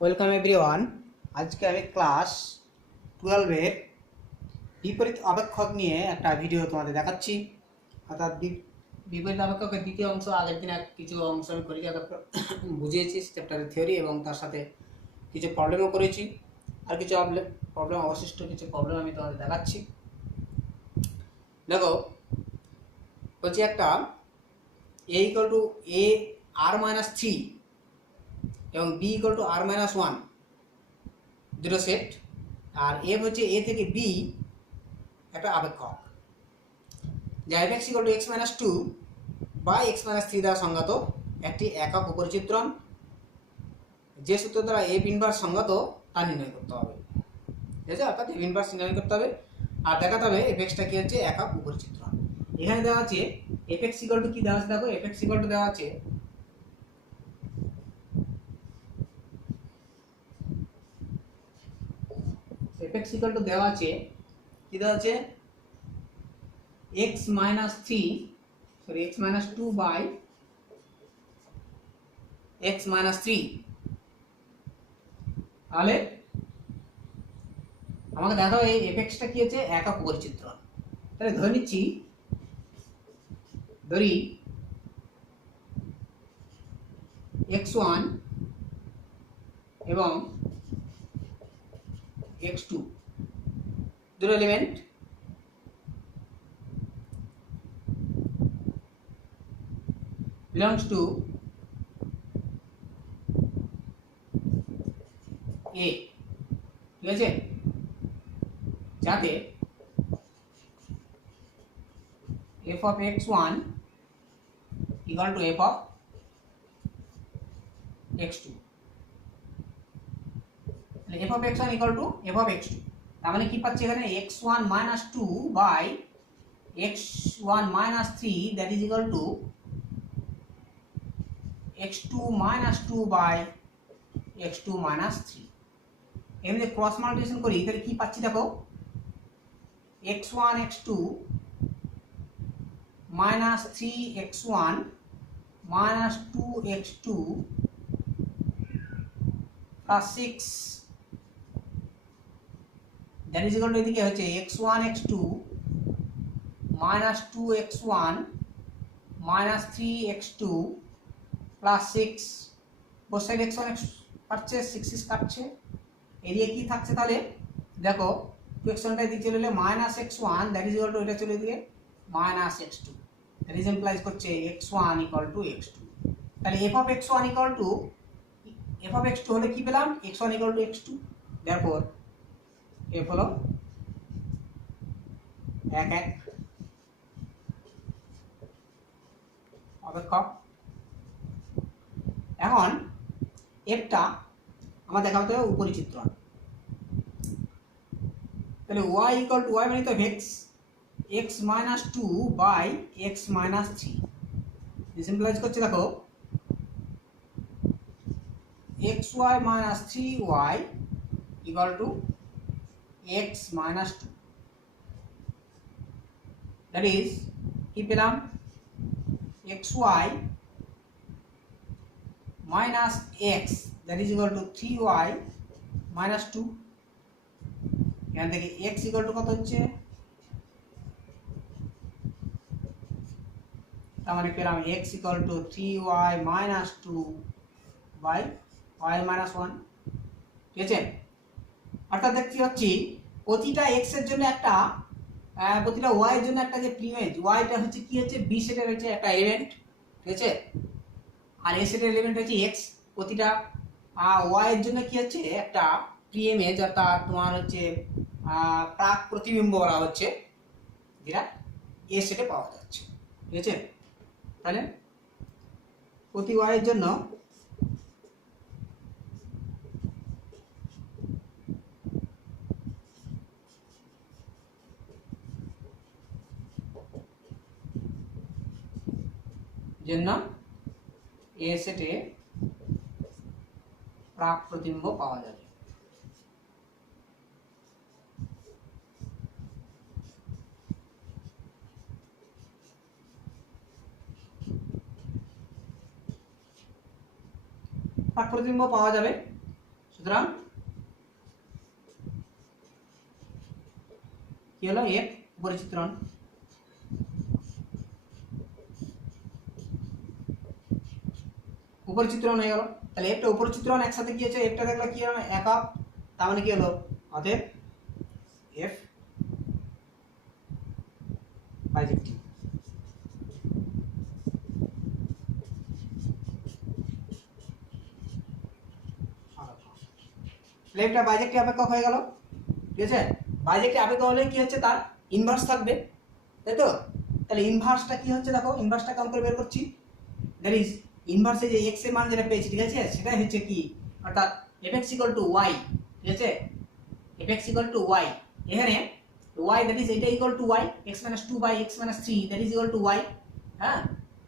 Welcome everyone. আজকে আমি class 12-এর বিপরীত অপেক্ষক নিয়ে একটা ভিডিও তোমাদের দেখাচ্ছি। অর্থাৎ বিপরীত অপেক্ষকের দ্বিতীয় অংশ। আগের দিন কিছু অংশ আমি পরীক্ষা বুঝিয়েছি, চ্যাপ্টারের থিওরি, এবং তার সাথে কিছু প্রবলেমও করেছি। আর কিছু প্রবলেম অবশিষ্ট কিছু প্রবলেম আমি তোমাদের দেখাচ্ছি। দেখো, বলছি একটা A equal to A R minus 3 এবং B equal to R minus 1 দুটো সেট, আর এফ হচ্ছে এ থেকে বি একটা আপেক্ষক, যা F X equal to x minus 2 বা এক্স মাইনাস 3 দ্বারা সংজ্ঞাত একটি একক উপরিচিত্রণ। যে সূত্র দ্বারা এফ ইনভার্স সংজ্ঞাত তা নির্ণয় করতে হবে। ঠিক আছে, অর্থাৎ এফ ইনভার্স নির্ণয় করতে হবে আর দেখাতে হবে এফ এক্সটা কি হচ্ছে একক উপরিচিত্রণ। এখানে দেওয়া আছে এফ এক্স ইকুয়াল টু কি দেওয়া আছে, দেখো এফ এক্স ইকুয়াল টু দেওয়া আছে এফ এক্স ইকুয়াল টু দেওয়া আছে কি দেওয়া আছে x minus 3, sorry, x minus 2 by x minus 3। তাহলে আমাকে দেখাও এই এফএক্সটা কি হচ্ছে একক উপরিচিত্রণ। তাহলে ধরে নিচ্ছি, ধরি x1 এবং x2 দুটো এলিমেন্ট, belongs to A। ঠিক আছে, যাতে f of x1 equal to f of x2, তাহলে f of x1 equal to f of x2। তার মানে কি পাচ্ছি এখানে x1 minus 2 by x1 minus 3 that is equal to x2 minus 2 by x2 minus 3। এমনি ক্রস মাল্টিপ্লিকেশন করি তাহলে কি পাচ্ছি দেখো, x1 x2 minus 3x1 minus 2x2 plus 6 that is equal to এদিকে হচ্ছে x1 x2 minus 2x1 minus 3x2 plus 6, both side x1 x কাটছে, 6 কাটছে, এরিয়া কি থাকছে তাহলে দেখো 2x1টা এদিকে চলে এলে minus x1 that is equal to এটা চলে এদিকে minus x2, that is implies করছে x1 equal to x2। তাহলে f of x1 equal to f of x2 হলে কি পেলাম, x1 equal to x2, therefore f হলো 1 1 অপেক্ষক। এখন এফটা আমার দেখা হতে হবে উপরিচিত্রণ। তাহলে y equal to y মানে তো x minus 2 by x minus 3, সিম্পলাইজ করছে দেখো xy minus 3y equal to x minus 2, that is কি পেলাম xy minus x that is equal to 3y minus 2। এখান থেকে x equal to কত হচ্ছে, তার মানে পেলাম x equal to 3y minus 2 by y minus 1। ঠিক আছে, অর্থাৎ দেখতে পাচ্ছি প্রতিটা x এর জন্য একটা প্রতিটা y এর জন্য একটা যে প্রিমেজ yটা হচ্ছে কি হচ্ছে b সেটের হচ্ছে একটা এলিমেন্ট। ঠিক আছে, আর a সেটের এলিমেন্ট হচ্ছে x। প্রতিটা y এর জন্য কি হচ্ছে একটা প্রিমেজ, অর্থাৎ তোমার হচ্ছে প্রাক প্রতিবিম্ব বলা হচ্ছে, যেটা a সেটে পাওয়া যাচ্ছে। ঠিক আছে, তাহলে প্রতি y এর জন্য a সেটে প্রাক প্রতিবিম্ব পাওয়া যাবে। প্রাক প্রতিবিম্ব পাওয়া যাবে সুতরাং কি হলো এফ উপরের চিত্রণ, উপরের চিত্রণ হয়ে গেল। তাহলে এফটা উপরের চিত্রণ একসাথে কি হচ্ছে, এফটা দেখলে কি হলো একক, তার মানে কি হলো অতএব এফ বাইজেক্টিভ। লেফটটা বাইজেক্টিভ অপেক্ষক হয়ে গেল, ঠিক আছে। বাইজেক্টিভ অপেক্ষক হলে কি হচ্ছে, তার ইনভার্স থাকবে, তাই তো। তাহলে ইনভার্সটা কি হচ্ছে দেখো, ইনভার্সটা কেমন করে বের করছি, দ্যাট ইজ ইনভার্সে যে এক্স এর মান যেটা পেয়েছি, ঠিক আছে, সেটাই হচ্ছে কি, অর্থাৎ fx = y, ঠিক আছে, fx = y, এখানে y দ্যাট ইজ এটা equal to y, x - 2 / x - 3 that is equal to y, হ্যাঁ।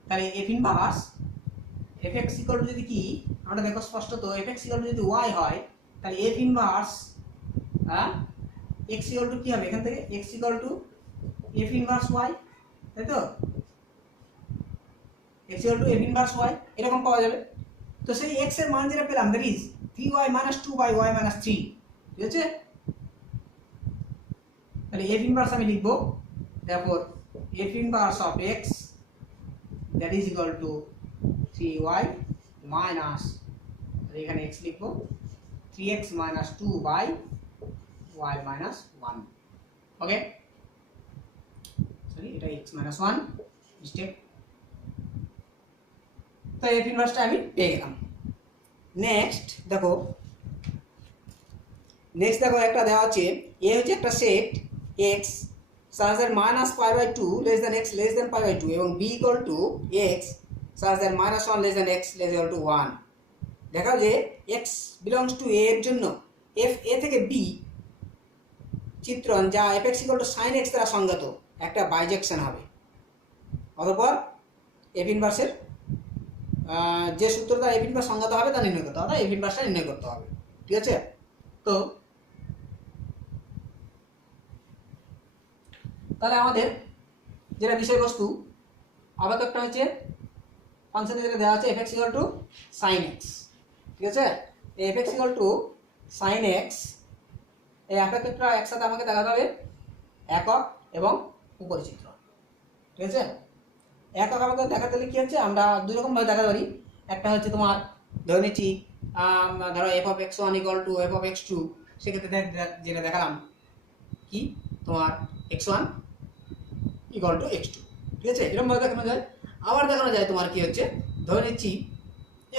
তাহলে f ইনভার্স fx = যদি কি, আমরা দেখো স্পষ্টত fx = যদি y হয়, তাহলে f ইনভার্স x = কি হবে, এখান থেকে x = f ইনভার্স y, তাই তো, x = f ইনভার্স y এরকম পাওয়া যাবে। তো সেই x এর মান যেটা পেলাম দ্যাট ইজ 3y - 2 / y - 3, ঠিক আছে। তাহলে f ইনভার্স আমি লিখব, therefore f inverse of x that is equal to 3y minus, এখানে x লিখব 3x - 2 / y - 1, ওকে, সরি এটা x - 1 মিস্টেক। তো f ইনভার্সটা আমি পেয়ে গেলাম। নেক্সট দেখো একটা দেওয়া আছে, এ হচ্ছে একটা set x such that -π/2 less than x less than π/2 এবং b = x such that -1 less than x less equal to 1। দেখাও যে x belongs to a এর জন্য f a থেকে b চিত্রণ যা fx = sin x দ্বারা সংজ্ঞাত একটা বাইজেকশন হবে। অতঃপর f ইনভার্সের যে সূত্র দ্বারা f ইনভার্স সংজ্ঞাত হবে তা নির্ণয় করতে হবে, f ইনভার্সটা নির্ণয় করতে হবে, ঠিক আছে। তো তাহলে আমাদের যেটা বিষয়বস্তু আবেদকটা হচ্ছে ফাংশনে যেটা দেওয়া আছে fx = sin x, ঠিক আছে। এই fx = sin x এই আবেদকটা একসাথে আমাকে দেখাতে হবে একক এবং উপরের চিত্র, ঠিক আছে। একক আবেদক দেখাতে হলে কি হচ্ছে, আমরা দুই রকম ভাবে দেখাতে পারি। একটা হচ্ছে তোমার ধরে নিচ্ছি ধরো f(x1 = f(x2), সেক্ষেত্রে যেটা দেখালাম কি তোমার x1 = x2, ঠিক আছে, এরকম ভাবে দেখানো যায়। আবার দেখানো যায় তোমার কি হচ্ছে, ধরে নিচ্ছি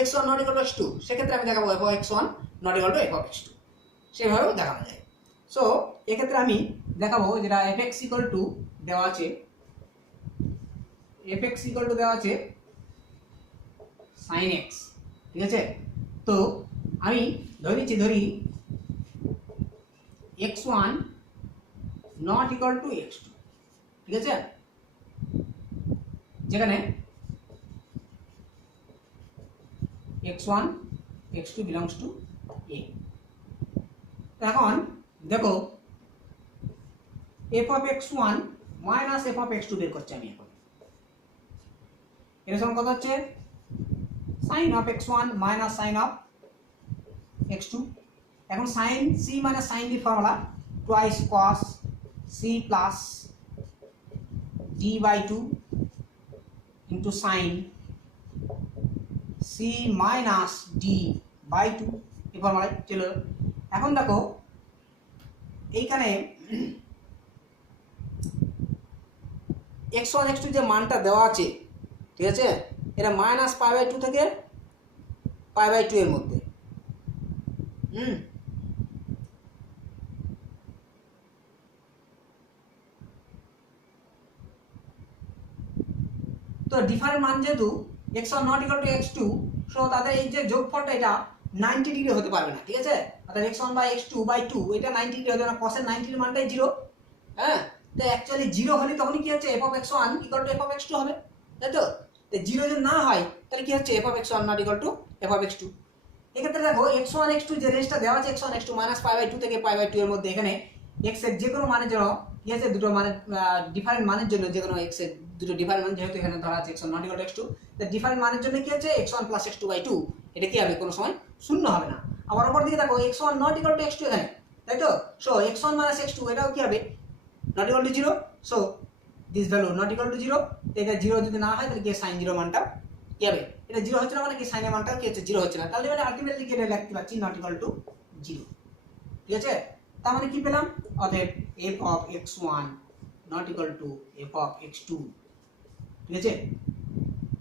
x1 ≠ x2, সেক্ষেত্রে আমি দেখাবো f(x1 ≠ f(x2), সেভাবেও দেখানো যায়। সো এক্ষেত্রে আমি দেখাবো যেটা fx = দেওয়া আছে, fx = দেওয়া আছে sin x, ঠিক আছে। তো আমি ধরি x1 not equal to x2, ঠিক আছে, যেখানে x1 x2 belongs to a। এখন দেখো f(x1 - f(x2) বের করছি আমি। এখন এর সমান কত হচ্ছে, sin of x1 minus sin of x2। এখন sin c মানে sin d formula twice cos c plus d/2 into sin c minus d/2 এই ফর্মুলায় চলে। এখন দেখো এইখানে x1 x2 যে মানটা দেওয়া আছে, ঠিক আছে, এটা -π/2 থেকে π/2 এর মধ্যে। তো ডিফারেন্ট মান যেহেতু x1 not equal to x2, so তাদের এই যে যোগফলটা এটা 90 ডিগ্রি হতে পারবে না, ঠিক আছে। অর্থাৎ x1/x2/2 এটা 90 ডিগ্রি হতে না, cos এর 90 এর মানটাই 0, হ্যাঁ। তো অ্যাকচুয়ালি 0 হলে তখন কি হচ্ছে f(x1 = f(x2) হবে, তাই তো। 0 যদি না হয় তাহলে কি হচ্ছে f(x1 not equal to f(x2)। এক্ষেত্রে দেখো x1 x2 যে রেঞ্জটা দেওয়া আছে x1 x2 -π/2 থেকে π/2 এর মধ্যে, এখানে x এর যে কোনো মানের জন্য কি আছে, দুটো মানে ডিফারেন্ট মানের জন্য যে কোনো x এর দুটো ডিফারেন্ট মান, যেহেতু এখানে ধরা আছে x1 not equal to x2, তো ডিফারেন্ট মানের জন্য কি হচ্ছে x1 + x2/2 এটা কি হবে, কোনো সময় শূন্য হবে না। আবার অপর দিকে দেখো x1 not equal to x2 এখানে, তাই তো? সো x1 মাইনাস x2 এটাও কি হবে not equal to 0, so this value not equal to 0। এটা 0 যদি না হয় তাহলে কি sin 0 মানটা কি হবে, এটা 0 হচ্ছে না মানে কি sin এর মানটা কি হচ্ছে 0 হচ্ছে না, তাহলে মানে আলটিমেটলি কি এটা লিখতে পাচ্ছি নট ইকুয়াল টু 0, ঠিক আছে? তার মানে কি পেলাম, অতএব f of x1 not equal to f of x2, ঠিক আছে?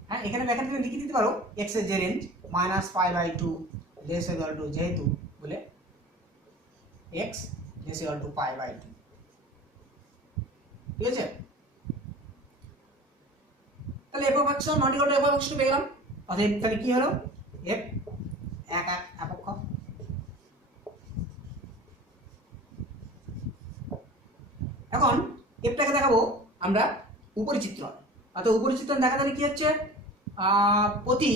হ্যাঁ, এখানে লেখা থেকে লিখে দিতে পারো x এর যে রেঞ্জ -π/2 লেস ইকুয়াল টু, যেহেতু বলে x লেস ইকুয়াল টু π/2, ঠিক আছে? তাহলে f of x1 not equal to f of x2 পেয়ে গেলাম। অতএব তাহলে কি হলো, f এক একক। এখন এফটাকে দেখাবো আমরা উপরিচিত্রণ। অর্থাৎ উপরিচিত্রণ দেখাতে কি হচ্ছে, প্রতি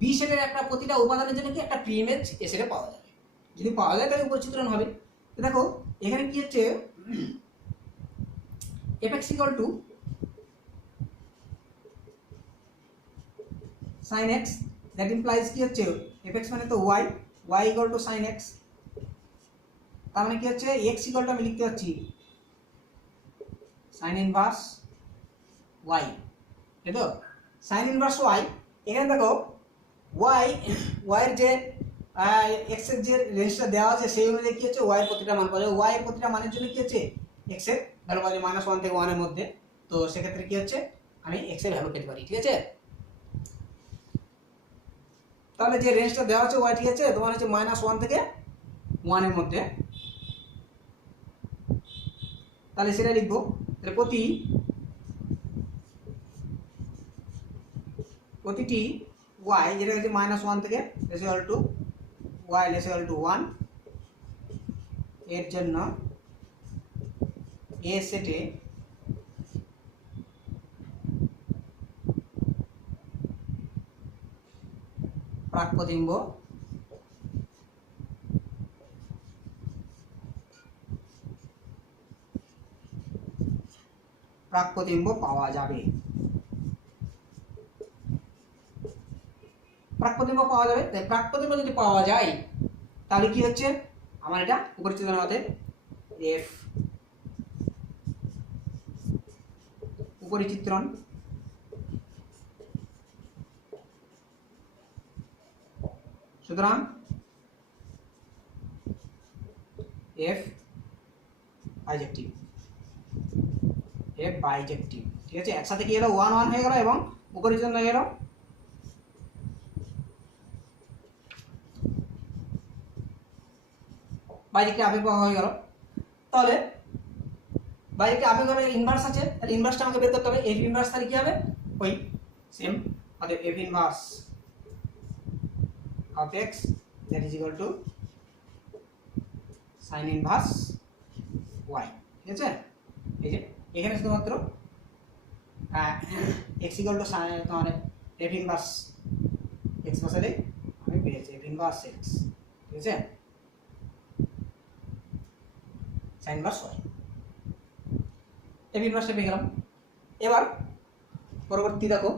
বি সেটের একটা প্রতিটা উপাদানের জন্য কি একটা প্রি ইমেজ এ সেটে পাওয়া যাবে, যদি পাওয়া যায় তাহলে উপরিচিত্রণ হবে। তো দেখো এখানে কি হচ্ছে, fx equal two sin x, that implies কি হচ্ছে fx মানে তো y, y equal two sin x, তার মানে কি হচ্ছে x ইকুয়াল টু আমি লিখতে পাচ্ছি sin ইনভার্স y, তাই তো? sin ইনভার্স y, এখানে দেখো y এর যে x এর যে রেঞ্জটা দেওয়া আছে সেই অনুযায়ী কি হচ্ছে y এর প্রতিটা মান পাওয়া যাবে। y এর প্রতিটা মানের জন্য কি হচ্ছে x এর ভ্যালু পাওয়া যায় -1 থেকে 1 এর মধ্যে, তো সেক্ষেত্রে কি হচ্ছে আমি x এর ভ্যালু পেতে পারি, ঠিক আছে? তাহলে যে রেঞ্জটা দেওয়া আছে y, ঠিক আছে, তোমার হচ্ছে -1 থেকে 1 এর মধ্যে, তাহলে সেটা লিখবো। তাহলে প্রতিটি y যেটা হচ্ছে -1 থেকে less equal to y less equal to 1 এর জন্য a সেটে প্রাক-প্রতিবিম্ব পাওয়া যাবে। প্রাক-প্রতিবিম্ব পাওয়া যাবে, তাই প্রাক-প্রতিবিম্ব যদি পাওয়া যায় তাহলে কি হচ্ছে আমার এটা উপরিচিত্রণ হতে f উপরিচিত্রণ সুতরাং f বাইজেক্টিভ, ঠিক আছে? একসাথে কি হলো 1 1 হয়ে গেল এবং উপরিচিত্রণ হয়ে গেল বাইরেকে আপেক্ষিক হয়ে গেল। তাহলে বাইরেকে আপেক্ষিক ইনভার্স আছে, তাহলে ইনভার্সটা আমাকে বের করতে হবে। f ইনভার্স তাহলে কি হবে, ওই সেম, অতএব f inverse of x that is equal two sin inverse y, ঠিক আছে? এই যে এখানে শুধুমাত্র x ইকুয়াল টু তোমার f ইনভার্স x বসালে আমি পেয়েছি f ইনভার্স x, ঠিক আছে? sin ইনভার্স y, f ইনভার্সটা পেয়ে গেলাম। এবার পরবর্তী দেখো,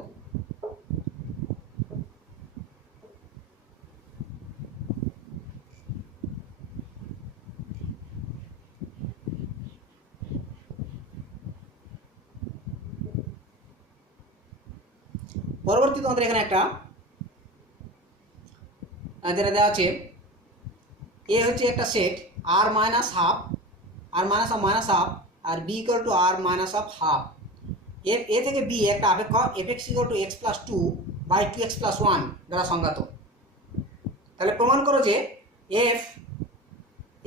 পরবর্তী তোমাদের এখানে একটা যেটা দেওয়া আছে, এ হচ্ছে একটা set r minus half, r minus half minus half, আর b equal to r minus half half, F A থেকে বি একটা আপেক্ষ fx equal to x plus 2/2x plus 1 দ্বারা সংজ্ঞাত। তাহলে প্রমাণ করো যে এফ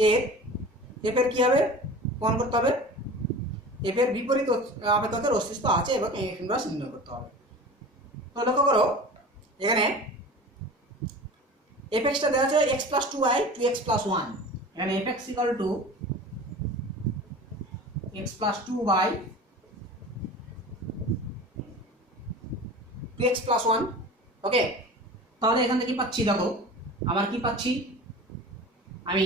এর কি হবে, প্রমাণ করতে হবে এফ এর বিপরীত আপেক্ষকের অস্তিত্ব আছে এবং এফ ইনভার্স নির্ণয় করতে হবে। তো লক্ষ্য করো এখানে fx টা দেওয়া আছে x প্লাস 2/2x প্লাস 1, এখানে fx equal to x plus 2/2x plus 1, ওকে? তাহলে এখান থেকে কি পাচ্ছি, দেখো আমার কি পাচ্ছি, আমি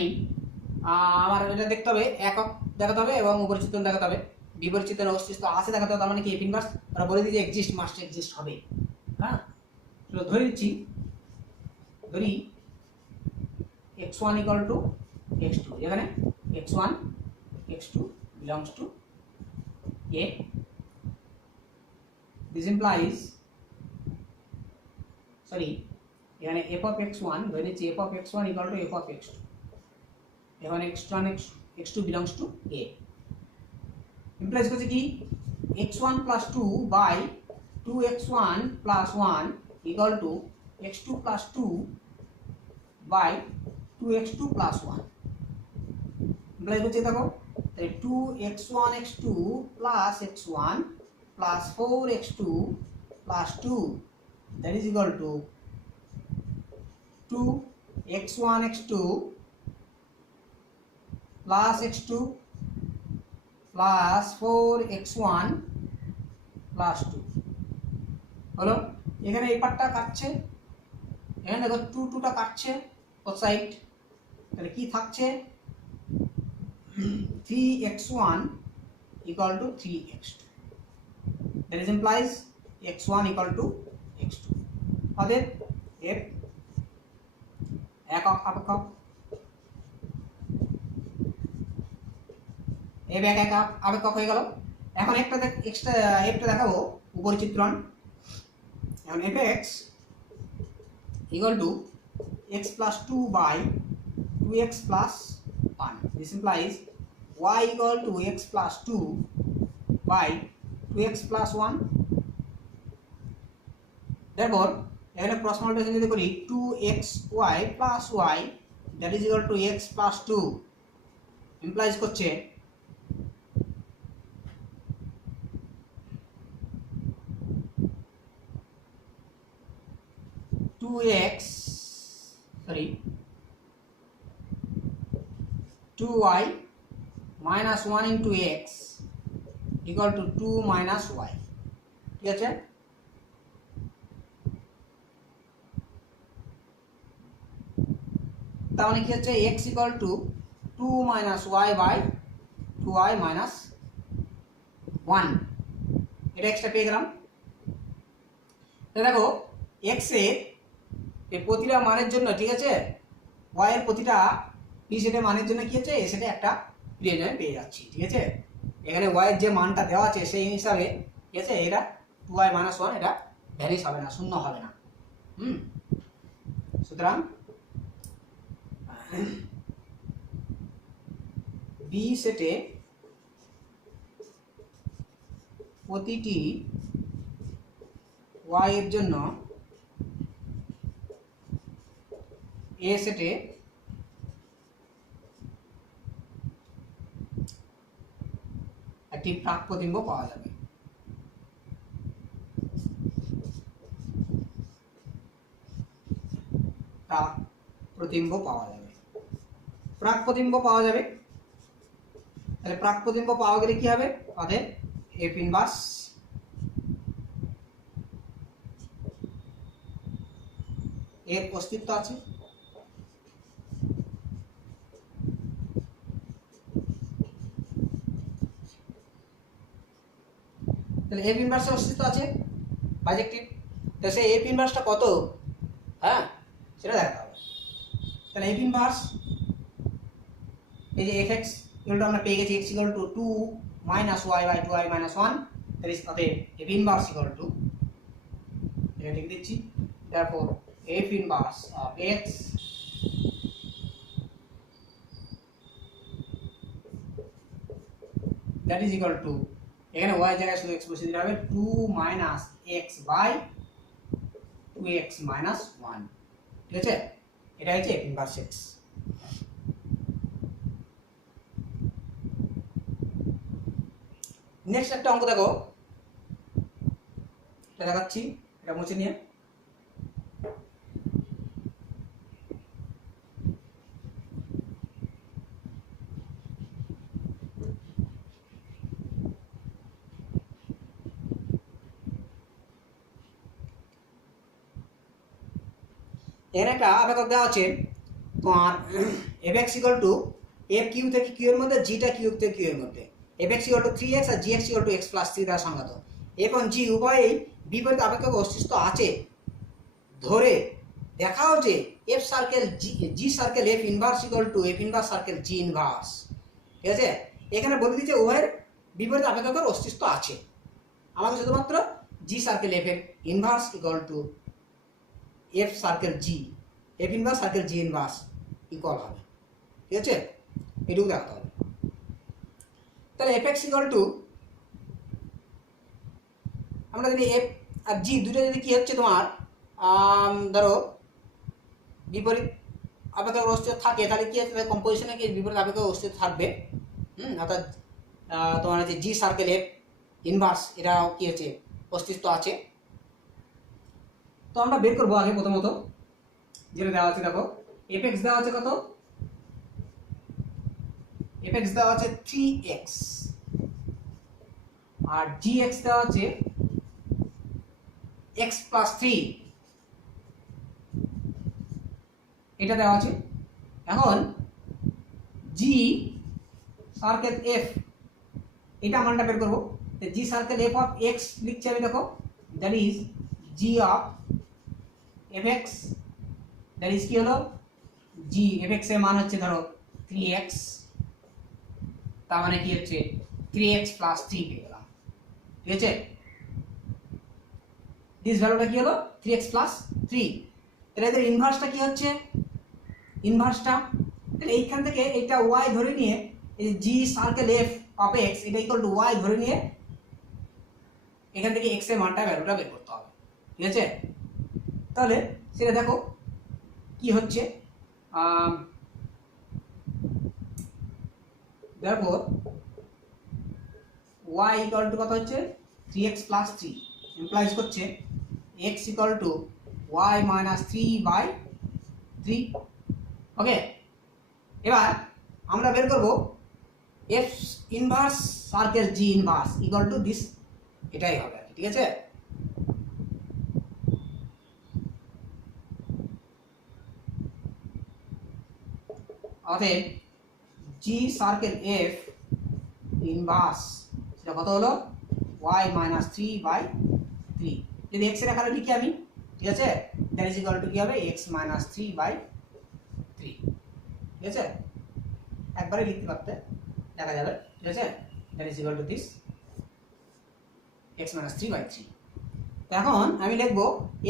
আমার এটা দেখতে হবে একক দেখাতে হবে এবং উপরিচিত্রণ দেখাতে হবে, বিপরীতচিত্রণের অস্তিত্ব আছে দেখাতে হবে, তার মানে কি এফ ইনভার্স আমরা বলে দিই যে এক্সিস্ট মাস্ট এক্সিস্ট হবে। হ্যাঁ, ধরে নিচ্ছি, ধরি x1 ইকুয়াল টু x2, এখানে x1 x2 belongs to a. This implies, sorry, এখানে f of x1 ধরে নিচ্ছি f of x1 equal to f of x2, এখানে x1 x2 belongs to a. implies করছে কি x1 plus 2 by 2x1 plus 1 equal to x2 plus 2 by 2x2 plus 1. implies করছে দেখো 2x1 x2 plus x1 plus 4x2 plus 2, that is equal to 2x1 x2 plus x2 plus 4x1 plus 2 হলো। এখানে এই পার্টটা কাটছে, এখানে দেখো 2 2টা কাটছে both সাইড, তাহলে কি থাকছে 3x1 equal to 3x2, that is implies x1 equal to x2. অতএব f একক আপেক্ষক, f একক আপেক্ষক হয়ে গেল। এখন একটা এক্সট্রা এফটা দেখাবো উপরের চিত্রণ। এখন fx equal to x plus 2 by 2x plus 1. This implies y equal to x plus 2 by 2x plus 1. Therefore, এখানে ক্রস মাল্টিপ্লিকেশন যদি করি 2xy plus y that is equal to x plus 2 implies করছে 2y minus 1 into x equal to 2 minus y, ঠিক আছে। তার মানে কি হচ্ছে x equal to 2 minus y by 2y minus 1, এটা এক্সট্রা পেয়ে গেলাম। দেখো x এর এই প্রতিটা মানের জন্য, ঠিক আছে, y এর প্রতিটা পি সেটের মানের জন্য কি হচ্ছে এ সেটে একটা রেঞ্জ আমি পেয়ে যাচ্ছি, ঠিক আছে। এখানে y এর যে মানটা দেওয়া আছে সেই হিসাবে, ঠিক আছে, এটা 2y minus 1 এটা ভ্যারিস হবে না, শূন্য হবে না। সুতরাং বি সেটে প্রতিটি y এর জন্য এ সেটে একটি প্রাক প্রতিবিম্ব পাওয়া যাবে। প্রাক প্রতিবিম্ব পাওয়া যাবে, প্রাক প্রতিবিম্ব পাওয়া যাবে। তাহলে প্রাক প্রতিবিম্ব পাওয়া গেলে কি হবে, অতএব এফ ইনভার্স এর অস্তিত্ব আছে। তাহলে এফ ইনভার্সের অস্তিত্ব আছে বাইজেক্টিভ, তো সেই এফ ইনভার্সটা কত, হ্যাঁ সেটা দেখাতে হবে। তাহলে এফ ইনভার্স এই যে এফ এক্স ইকুয়াল আমরা পেয়ে গেছি x equal two 2 minus y by 2y minus 1, that is অতএব এফ ইনভার্স ইকুয়াল টু, এটা লিখে দিচ্ছি, therefore f inverse of x that is equal to, এখানে y জায়গায় শুধু x বসিয়ে দিতে হবে 2 minus x by 2x minus 1, ঠিক আছে। এটা হচ্ছে f inverse x। নেক্সট একটা অঙ্ক দেখো, এটা দেখাচ্ছি, এটা মুছে নিয়ে। এখানে একটা আপেক্ষক দেওয়া আছে তোমার F X equal to F Q থেকে কিউ এর মধ্যে, জিটা কিউ থেকে কিউ এর মধ্যে, F X equal to 3x আর G X equal to X plus 3 দ্বারা সংজ্ঞাত। এফ এবং জি উভয়েই বিপরীত আপেক্ষক অস্তিত্ব আছে ধরে দেখাও যে F circle G circle F inverse equal to F inverse circle G inverse. ঠিক আছে, এখানে বলে দিচ্ছে উভয়ের বিপরীত অপেক্ষকের অস্তিত্ব আছে। আমাকে শুধুমাত্র জি সার্কেল এফ এর inverse equal to F circle G, F inverse circle G inverse equal হবে। ঠিক আছে, এটুকু দেখাতে হবে। তাহলে এফ এক্স ইকুয়াল টু, আমরা যদি এফ আর জি দুটো যদি কি হচ্ছে তোমার ধরো বিপরীত অপেক্ষক অস্তিত্ব থাকে, তাহলে কি হচ্ছে কম্পোজিশনে কি বিপরীত অপেক্ষক অস্তিত্ব থাকবে। অর্থাৎ তোমার হচ্ছে জি সার্কেল এফ ইনভার্স এটাও কি হচ্ছে অস্তিত্ব আছে। তো আমরা বের করবো আগে প্রথমত যেটা দেওয়া আছে, দেখো এফ এক্স দেওয়া আছে কত, এফ এক্স দেওয়া আছে 3x আর জি এক্স দেওয়া আছে x প্লাস 3, এটা দেওয়া আছে। এখন জি সার্কেল এফ এটা মানটা বের করবো। জি সার্কেল এফ অফ এক্স লিখছি আমি, দেখো that is G of F x, that is কি হলো জি এফ এক্স এর মান হচ্ছে ধরো 3x, তার মানে কি হচ্ছে 3x প্লাস 3 পেয়ে গেলাম। ঠিক আছে, দিস ভ্যালুটা কি হলো 3x প্লাস 3। তাহলে এদের ইনভার্সটা কি হচ্ছে, ইনভার্সটা তাহলে এইখান থেকে এটা y ধরে নিয়ে এই জি সার্কেল এফ অফ এক্স এটা ইকুয়াল টু y ধরে নিয়ে এখান থেকে x এর মানটা ভ্যালুটা বের করতে হবে। ঠিক আছে, তাহলে সেটা দেখো কি হচ্ছে, therefore y ইকুয়াল টু কত হচ্ছে 3x প্লাস 3 ইমপ্লাইজ করছে x equal to y minus 3/3। ওকে, এবার আমরা বের করব f inverse circle g inverse equal to this, এটাই হবে। ঠিক আছে, অতএব g সার্কেল f ইনভার্স সেটা কত হলো y মাইনাস 3/3। যদি x এর আকারে লিখি আমি, ঠিক আছে, দ্যাট ইজ ইকুয়াল টু কি হবে x মাইনাস 3/3। ঠিক আছে, একবারে লিখতে পারতে দেখা যাবে। ঠিক আছে, that is equal to this x minus 3/3। এখন আমি লিখব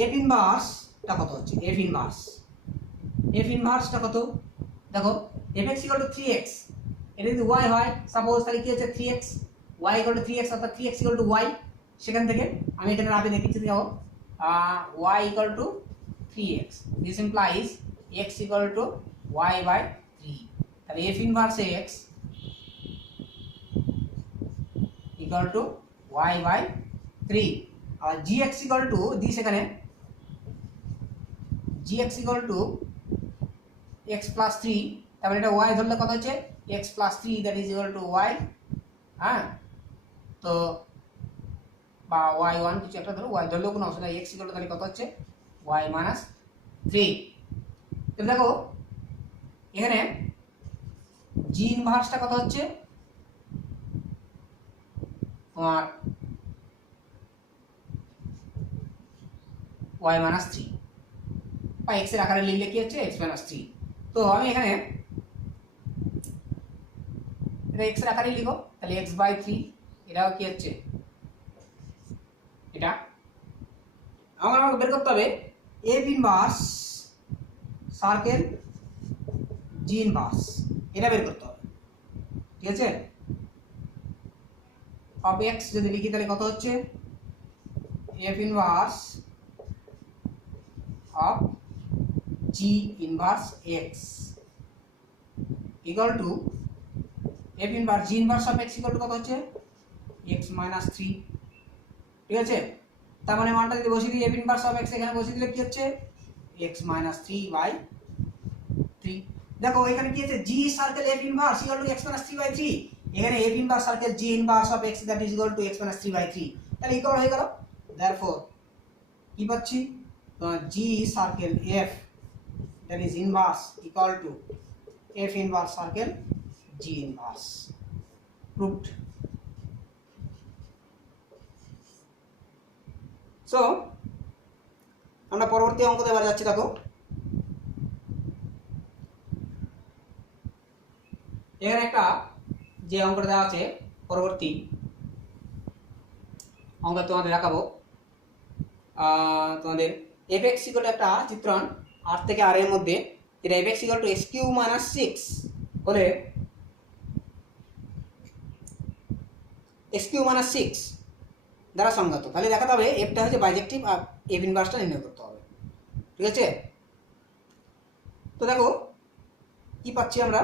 f ইনভার্সটা কত হচ্ছে, f ইনভার্সটা কত, দেখো fx ইকুয়াল টু 3x, এটা যদি y হয় সাপোজ, তাহলে কি হচ্ছে 3x, y equal to 3x অর্থাৎ 3x ইকুয়াল টু y। সেখান থেকে আমি এখানে রাখে দেখিয়ে যাবো y equal to 3x, this implies x equal to y/3। তাহলে f inverse x equal to y/3 আর gx ইকুয়াল টু দিস, এখানে gx equal to x plus 3, তারপরে এটা y ধরলে কত হচ্ছে x plus 3, that is equal to y। হ্যাঁ, তো বা y1 কিছু একটা ধরো, y ধরলেও কোনো অসুবিধা, x ইকুয়াল টু তাহলে কত হচ্ছে y মাইনাস 3। তো দেখো এখানে g ইনভার্সটা কত হচ্ছে তোমার y মাইনাস 3 বা x এর আকারে লিখলে কি হচ্ছে x মাইনাস 3। তো আমি এখানে এটা x এর আকারে লিখো, তাহলে x/3 এটাও কি হচ্ছে এটা। আমাকে বের করতে হবে f inverse circle g inverse, এটা বের করতে হবে। ঠিক আছে, অফ x যদি লিখি তাহলে কত হচ্ছে f inverse of g inverse x equal two f inverse g inverse of x equal to কত হচ্ছে x মাইনাস 3। ঠিক আছে, তার মানে মানটা যদি বসিয়ে দিই f ইনভার্স অফ x এখানে বসিয়ে দিলে কি হচ্ছে x মাইনাস 3/3। দেখো এখানে কি আছে g circle f inverse equal to x minus 3/3, এখানে f inverse circle g inverse of x that is equal to x minus 3/3, তাহলে ইকুয়াল হয়ে গেল। देयरफॉर কি পাচ্ছি g circle f that is inverse equal to f inverse circle g inverse, proved. So আমরা পরবর্তী অঙ্কতে এবার যাচ্ছি। দেখো এখানে একটা যে অঙ্কটা দেওয়া আছে পরবর্তী অঙ্ক তোমাদের দেখাবো। তোমাদের এফ এক্স ইকুয়াল একটা চিত্রণ আর থেকে আর এর মধ্যে, যেটা F X equal to X Q minus 6 হলে এক্স কিউ মাইনাস 6 দ্বারা সংগত, তাহলে দেখাতে হবে এফটা হচ্ছে বাইজেক্টিভ আর এফ ইনভার্সটা নির্ণয় করতে হবে। ঠিক আছে, তো দেখো কি পাচ্ছি আমরা,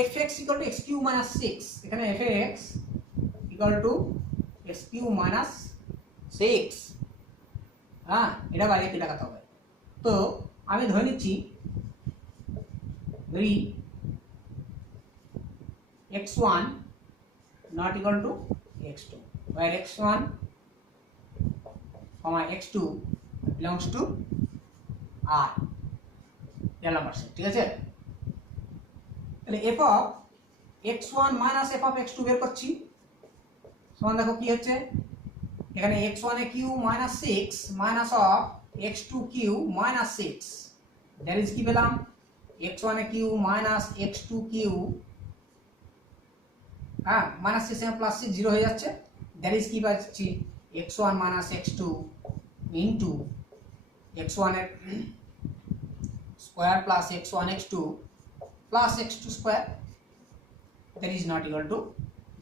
F X equal to X Q minus 6, এখানে F X equal to X Q minus 6, হ্যাঁ এটা বাইজেক্টিভ দেখাতে হবে। তো আমি ধরে নিচ্ছি ধরি x1 not equal to x2, where x1 x2 belongs to r real number set। ঠিক আছে, তাহলে f of x1 minus f of x2 বের করছি, সমান দেখো কি হচ্ছে, এখানে x1 A q minus 6 minus of x2 q minus 6, that is কি পেলাম x1 এ q minus x2 q, হ্যাঁ মাইনাস 6 এর প্লাস 6 0 হয়ে যাচ্ছে, দ্যাট ইজ কি পাচ্ছি x1 minus x2 into x1 এর square plus x1 x2 plus x2 square, that is not equal to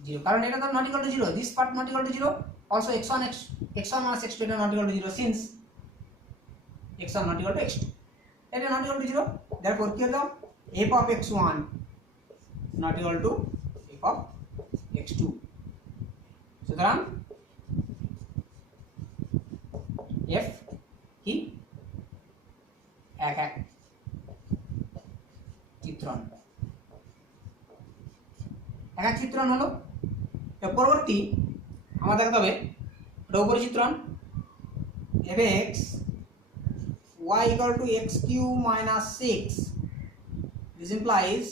0, কারণ এটা তো not equal to 0, this part not equal to 0, also x1 minus x2 এটা not equal to 0 since x1 not equal to x2, এটা not equal to 0, therefore কি হলো f of x1 not equal to f of x2, সুতরাং f কি এক এক চিত্রণ, এক এক চিত্রণ হলো। পরবর্তী আমাদের দেখাতে হবে এটা উপরি চিত্রণ, f x y equal to x cube minus 6, this implies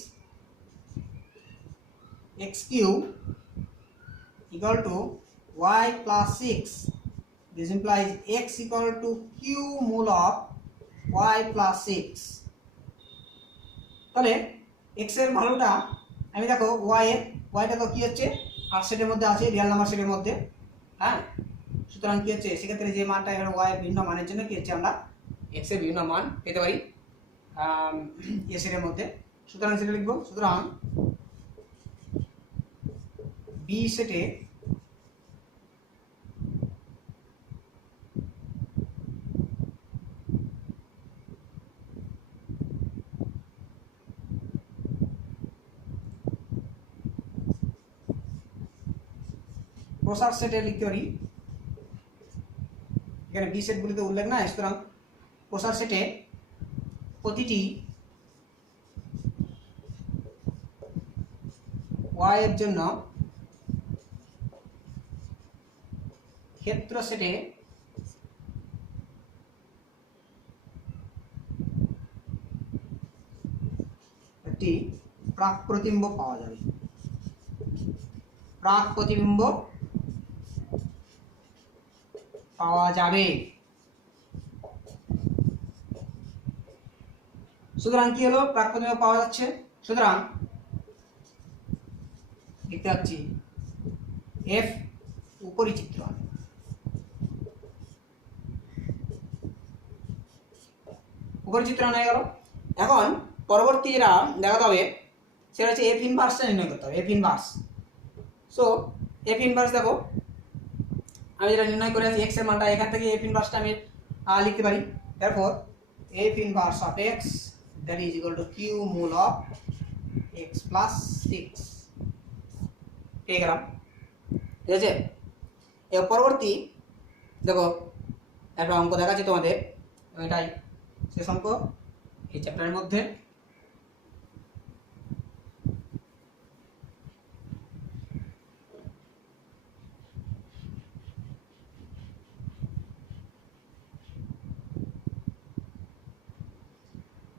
x cube equal to y plus 6, this implies x equal to q mole of y plus 6, তাহলে x এর ভ্যালুটা আমি দেখো y এর yটা তো কি হচ্ছে আর সেটের মধ্যে আছে, রিয়েল নাম্বার সেটের মধ্যে, হ্যাঁ সুতরাং কি হচ্ছে সেক্ষেত্রে যে মানটা এখানে y এর ভিন্ন মানের জন্য কি হচ্ছে আমরা x এর বিভিন্ন মান পেতে পারি এ সেটের মধ্যে, সুতরাং সেটা লিখবো, সুতরাং b সেটে প্রসার সেটে লিখতে পারি, এখানে বি সেটগুলিতে উল্লেখ না, সুতরাং প্রসার সেটে প্রতিটি y এর জন্য ক্ষেত্র সেটে একটি প্রাক প্রতিবিম্ব পাওয়া যাবে, প্রাক প্রতিবিম্ব পাওয়া যাবে। সুতরাং কি হলো প্রাক প্রতিবিম্ব পাওয়া যাচ্ছে, সুতরাং দেখতে পাচ্ছি f উপরি চিত্রণ, উপরি চিত্রণ হয়ে গেল। এখন পরবর্তী যেটা দেখাতে হবে সেটা হচ্ছে এফ ইনভার্সটা নির্ণয় করতে হবে, F inverse. So F inverse দেখো আমি যেটা নির্ণয় করে আছি x এর মানটা, এখান থেকে এফ ইনভার্সটা আমি লিখতে পারি, therefore f inverse of x that is equal to q mole of x plus 6 পেয়ে গেলাম। ঠিক আছে, এর পরবর্তী দেখো একটা অঙ্ক দেখাচ্ছি তোমাদের, এটাই শেষ অঙ্ক এই চ্যাপ্টারের মধ্যে।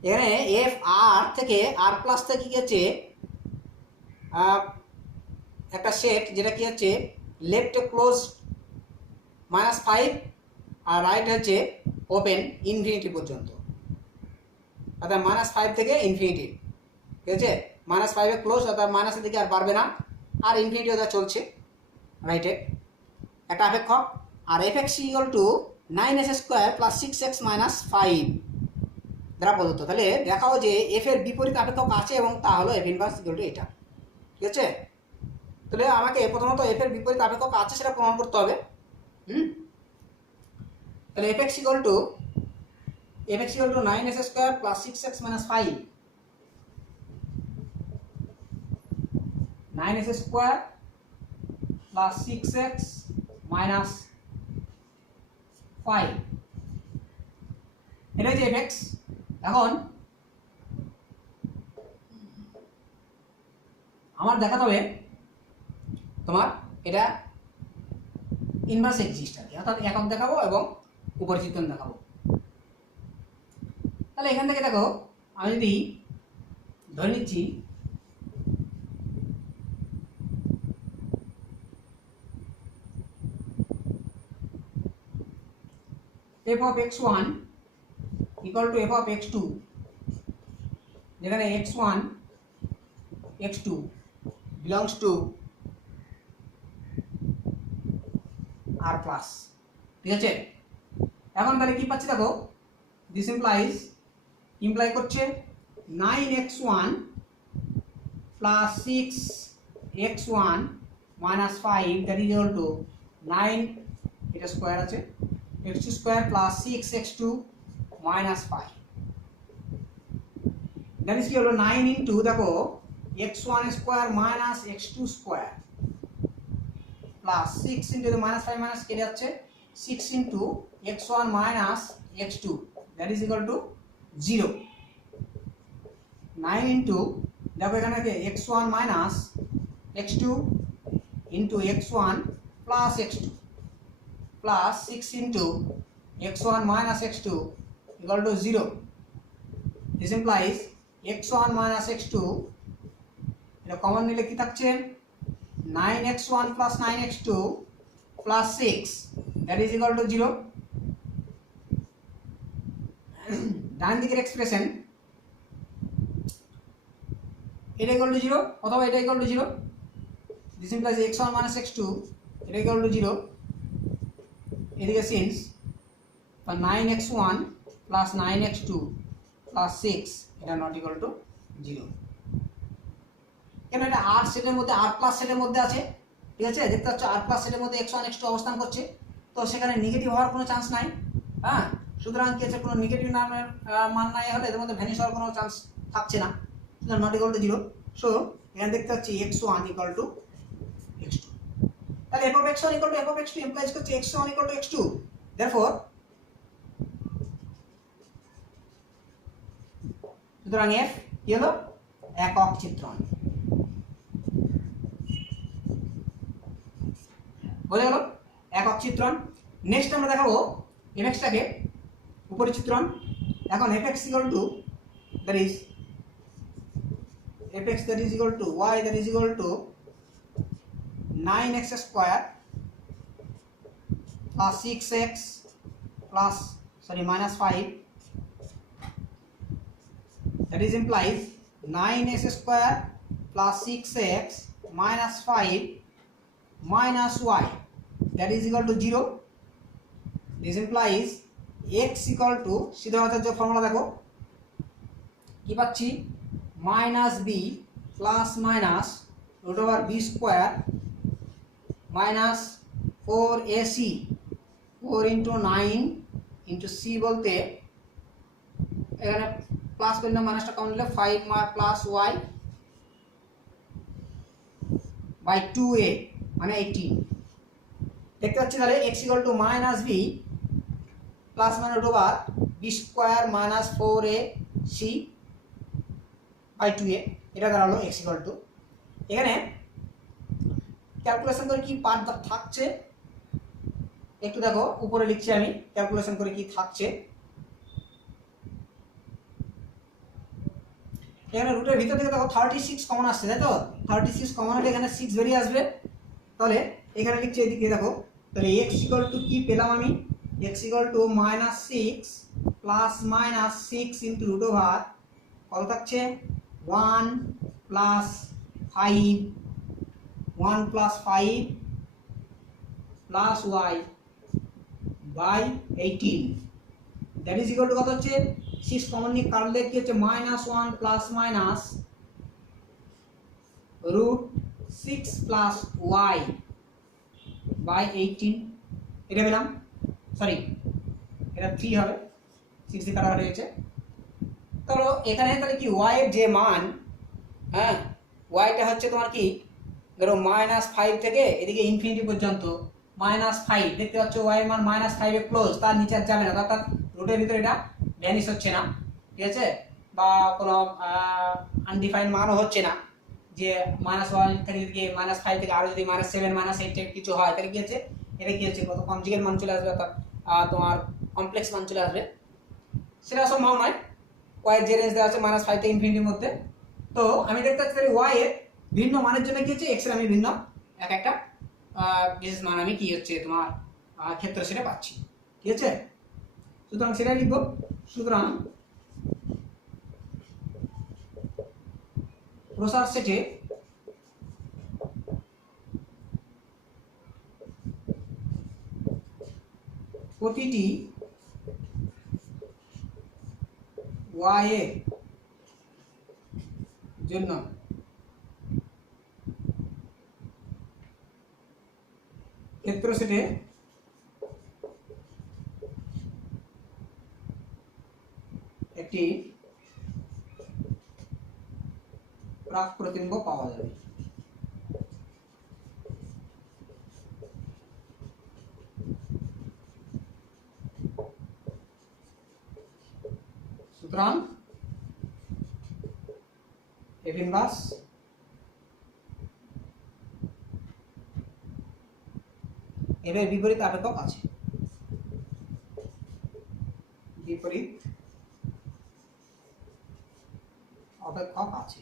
এখানে এফ আর থেকে আর প্লাস থেকে কি হচ্ছে একটা সেট, যেটা কি হচ্ছে লেফট ক্লোজ -5 আর রাইট হচ্ছে ওপেন ইনফিনিটি পর্যন্ত, অর্থাৎ -5 থেকে ইনফিনিটি, ঠিক আছে। -5 ক্লোজ, অর্থাৎ মাইনাসের দিকে আর বাড়বে না, আর ইনফিনিটি ওটা চলছে রাইটে একটা আপেক্ষক। আর f(x) = 9s² + 6x - 5 দ্বারা প্রদত্ত। তাহলে দেখাও যে f এর বিপরীত আপেক্ষক আছে এবং তা হলো f ইনভার্স = এটা, ঠিক আছে। তাহলে আমাকে প্রথমত f এর বিপরীত আপেক্ষক আছে সেটা প্রমাণ করতে হবে। তাহলে f(x) = 9s² + 6x - 5, 9s² + 6x - 5, এটা হচ্ছে f(x). এখন আমার দেখাতে হবে তোমার এটা ইনভার্স এক্সিস্ট আর কি, অর্থাৎ একক দেখাবো এবং উপরের চিত্রণ দেখাবো। তাহলে এখান থেকে দেখো, আমি যদি ধরে নিচ্ছি f(x1) = f(x2), যেখানে x1 x2 belongs to r plus, ঠিক আছে। এখন তাহলে কি পাচ্ছি দেখো, দিস ইমপ্লাই করছে 9x1 + 6x1 - 5 that is equal to 9, এটা স্কয়ার আছে, x2² + 6x2 - 5, that is কি হলো 9 ইনটু দেখো x1² - x2² plus 6 into -5 minus কেটে যাচ্ছে 6 into x1 - x2 that is equal to 0। 9 into দেখো এখানে x1 - x2 into x1 plus x2 plus 6 into x1 - x2 equal to 0। This implies x1 - x2, এটা common নিলে কি থাকছে 9x1 + 9x2 + 6 that is equal to 0। ডান দিকের expression এটা equal to 0 অথবা এটা equal to 0। This implies x1 - x2 এটা equal to 0। এদিকে সিন্স 9x1 + 9x2 + 6 এটা নট equal to 0, কেন এটা r সেটের মধ্যে r প্লাস সেটের মধ্যে আছে, ঠিক আছে। দেখতে পাচ্ছ r প্লাস সেটের মধ্যে x1 x2 অবস্থান করছে, তো সেখানে নেগেটিভ হওয়ার কোনো চান্স নাই। হ্যাঁ, সুতরাং কি আছে, কোনো নেগেটিভ নামের মান নাই হলে এদের মধ্যে ভ্যানিশ হওয়ার কোনো চান্স থাকছে না, সুতরাং নট ইকুয়াল টু 0। সো এখানে দেখতে পাচ্ছি x1 = x2, তাহলে f(x1) = f(x2) ইমপ্লাইজ করছে x1 = x2। দেয়ারফর সুতরাং f কি হলো একক চিত্রণ, বোঝা গেল একক চিত্রণ। নেক্সট আমরা দেখাবো fx-টাকে উপরের চিত্রণ। এখন fx = that is fx that is equal to y that is equal to 9x² plus 6x plus -5, that is implies 9s² plus 6x minus 5 minus y that is equal to 0। This implies x equal to সিদ্ধান্তের যে formula দেখো কি পাচ্ছি -b plus minus √b² minus 4ac 4 into 9 into c বলতে এখানে plus করলে মাইনাসটা common নিলে 5 plus y by 2a মানে 18। দেখতে পাচ্ছি তাহলে x equal to -b plus b² minus 4ac by 2a, এটা দাঁড়ালো x equal to। এখানে ক্যালকুলেশন করে কি পার্ট থাকছে একটু দেখো, উপরে লিখছি আমি ক্যালকুলেশন করে কি থাকছে। এখানে রুটের ভিতর থেকে দেখো 36 কমন আসছে, তাই তো 36 কমন হলে এখানে 6 বেরিয়ে আসবে। তাহলে এখানে লিখছি এদিকে দেখো, তাহলে x equal to কি পেলাম আমি x equal to -6 plus minus 6 into root over কত থাকছে 1 plus 5 1 plus 5 plus y by 18 that is equal to কত হচ্ছে 6 কমন নিয়ে কাটলে কি হচ্ছে -1 plus minus root 6 plus y by 18 এটা পেলাম, সরি এটা 3 হবে, 6 দিয়ে কাটা হয়ে গেছে। তো এখানে তাহলে কি y এর যে মান, হ্যাঁ yটা হচ্ছে তোমার কি ধরো -5 থেকে এদিকে ইনফিনিটি পর্যন্ত -5 দেখতে পাচ্ছ y এর মান -5 এ ক্লোজ, তার নিচে আর যাবে না, অর্থাৎ রুটের ভিতরে এটা ভ্যানিশ হচ্ছে না, ঠিক আছে, বা কোনো আনডিফাইন্ড মানও হচ্ছে না যে -1 থেকে যদি -5 থেকে আরো যদি -7 -8 কিছু হয় তাহলে কি হচ্ছে এটা কি হচ্ছে কত কনজুগেট মান চলে আসবে, অর্থাৎ তোমার কমপ্লেক্স মান চলে আসবে, সেটা সম্ভব নয়। y এর যে রেঞ্জ দেওয়া আছে -5 থেকে ইনফিনিটির মধ্যে। তো আমি দেখতে পাচ্ছি y এর ভিন্ন মানের জন্য কি হচ্ছে x এর আমি ভিন্ন এক একটা বিশেষ মান আমি কি হচ্ছে তোমার ক্ষেত্র সেটা পাচ্ছি, ঠিক আছে। সুতরাং সেটাই লিখব। সুতরাং প্রসার সেটে প্রতিটি y এর জন্য ক্ষেত্র সেটে একটি প্রাক প্রতিবিম্ব পাওয়া যাবে। সুতরাং F ইনভার্স এর বিপরীত আপেক্ষক আছে, বিপরীত অপেক্ষক আছে।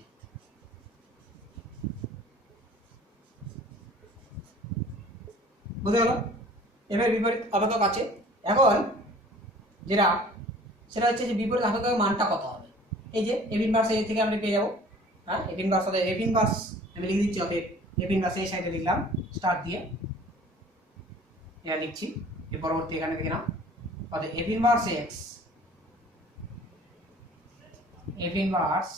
বুঝে গেল? এবার বিপরীত অপেক্ষক আছে। এখন যেটা সেটা হচ্ছে যে বিপরীত অপেক্ষকের মানটা কত হবে, এই যে এফ ইনভার্স এই থেকে আমরা পেয়ে যাবো, হ্যাঁ এফ ইনভার্স হবে, এফ ইনভার্স আমি লিখে দিচ্ছি, অতএব এফ ইনভার্স এই সাইডে লিখলাম স্টার দিয়ে, এটা লিখছি, এর পরবর্তী এখানে দেখে নাও, অতএব F inverse x, F inverse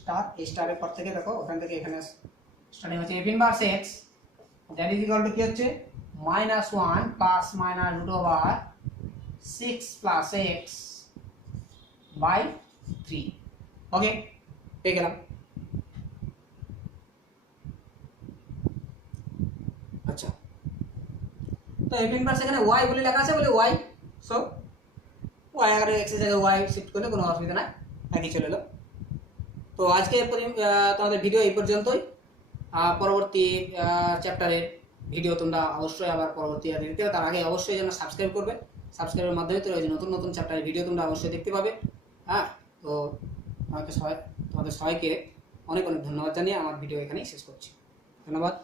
star, এই স্টারের পর থেকে দেখো ওখান থেকে এখানে স্টার্টিং হচ্ছে F inverse X that is equal to কি হচ্ছে -1 plus minus root over 6 plus X by 3। Okay, পেয়ে গেলাম। আচ্ছা, তো এফ ইনভার্স এখানে y বলে লেখা আছে বলে y, সো y আর x এর জায়গায় y শিফট করলে কোনো অসুবিধা নাই, একই চলে এলো। তো আজকে তোমাদের ভিডিও এই পর্যন্তই। পরবর্তী চ্যাপ্টারের ভিডিও তোমরা অবশ্যই আবার পরবর্তী দেখতে হবে, তার আগে অবশ্যই যেন সাবস্ক্রাইব করবে, সাবস্ক্রাইবের মাধ্যমে তোমরা নতুন নতুন চ্যাপ্টারের ভিডিও তোমরা অবশ্যই দেখতে পাবে। হ্যাঁ, তো তোমাদের সবাইকে অনেক অনেক ধন্যবাদ জানিয়ে আমার ভিডিও এখানেই শেষ করছি। ধন্যবাদ।